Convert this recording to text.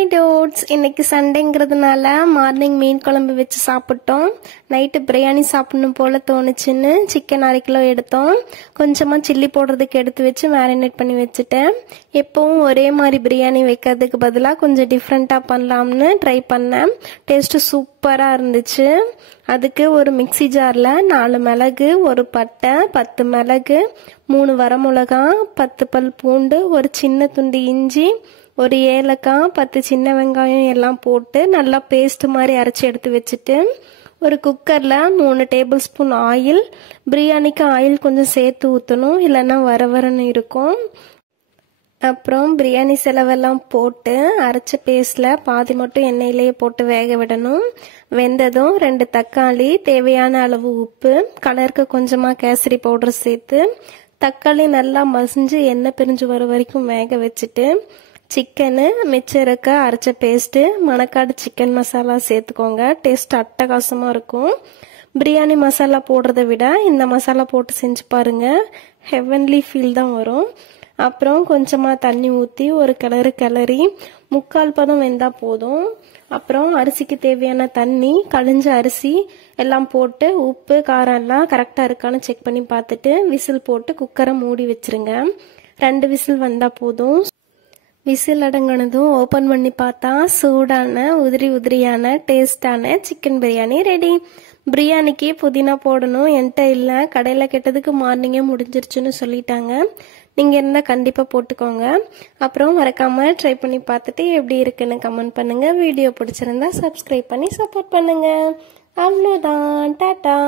Hi toads, இன்னைக்கு சண்டேங்கிறதுனால morning மீன் குழம்பு வச்சு சாப்பிட்டோம். நைட்டு பிரியாணி சாப்பிடணும் போல தோணுச்சுன்னு சிக்கன் 1/2 கிலோ எடுத்தோம். கொஞ்சமாக சில்லி போடுறதுக்கு எடுத்து வச்சு மேரினேட் பண்ணி வச்சுட்டேன். எப்பவும் ஒரே மாதிரி பிரியாணி வைக்கிறதுக்கு பதிலாக கொஞ்சம் டிஃப்ரெண்ட்டாக பண்ணலாம்னு ட்ரை பண்ணேன். டேஸ்ட்டு சூப்பராக இருந்துச்சு. அதுக்கு ஒரு மிக்சி ஜாரில் 4 மிளகு, ஒரு பட்டை, 10 மிளகு, 3 வரமிளகா, 10 பல் பூண்டு, ஒரு சின்ன துண்டு இஞ்சி, ஒரு ஏலக்காய், 10 சின்ன வெங்காயம் எல்லாம் போட்டு நல்லா பேஸ்ட் மாதிரி அரைச்சி எடுத்து வச்சுட்டு ஒரு குக்கரில் 3 டேபிள் ஸ்பூன் ஆயில், பிரியாணிக்கு ஆயில் கொஞ்சம் சேர்த்து ஊற்றணும், இல்லைன்னா வரன்னு இருக்கும். அப்புறம் பிரியாணி செலவெல்லாம் போட்டு அரைச்ச பேஸ்டில் பாதி மட்டும் எண்ணெயிலேயே போட்டு வேக விடணும். வெந்ததும் 2 தக்காளி, தேவையான அளவு உப்பு, கலருக்கு கொஞ்சமாக கேசரி பவுடர் சேர்த்து தக்காளி நல்லா மசிஞ்சு எண்ணெய் பிரிஞ்சு வர வரைக்கும் வேக வச்சுட்டு சிக்கனு, மிச்சம் இருக்க அரைச்ச பேஸ்ட்டு, மணக்காடு சிக்கன் மசாலா சேர்த்துக்கோங்க. டேஸ்ட் அட்டகாசமாக இருக்கும். பிரியாணி மசாலா போடுறத விட இந்த மசாலா போட்டு செஞ்சு பாருங்க, ஹெவன்லி ஃபீல் தான் வரும். அப்புறம் கொஞ்சமாக தண்ணி ஊற்றி ஒரு கிளறி 3/4 பதம் வெந்தால் போதும். அப்புறம் அரிசிக்கு தேவையான தண்ணி, கழிஞ்ச அரிசி எல்லாம் போட்டு உப்பு காரம் எல்லாம் கரெக்டாக இருக்கான்னு செக் பண்ணி பார்த்துட்டு விசில் போட்டு குக்கரை மூடி வச்சிருங்க. 2 விசில் வந்தால் போதும். விசில் அடங்கினதும் ஓப்பன் பண்ணி பார்த்தா சூடான உதிரியான டேஸ்டான சிக்கன் பிரியாணி ரெடி. பிரியாணிக்கு புதினா போடணும், என்கிட்ட இல்லை, கடையில் கேட்டதுக்கு மார்னிங்கே முடிஞ்சிருச்சுன்னு சொல்லிட்டாங்க. நீங்கள் இருந்தால் கண்டிப்பாக போட்டுக்கோங்க. அப்புறம் மறக்காமல் ட்ரை பண்ணி பார்த்துட்டு எப்படி இருக்குன்னு கமெண்ட் பண்ணுங்கள். வீடியோ பிடிச்சிருந்தா சப்ஸ்கிரைப் பண்ணி சப்போர்ட் பண்ணுங்கள். அவ்வளோதான், டாட்டா.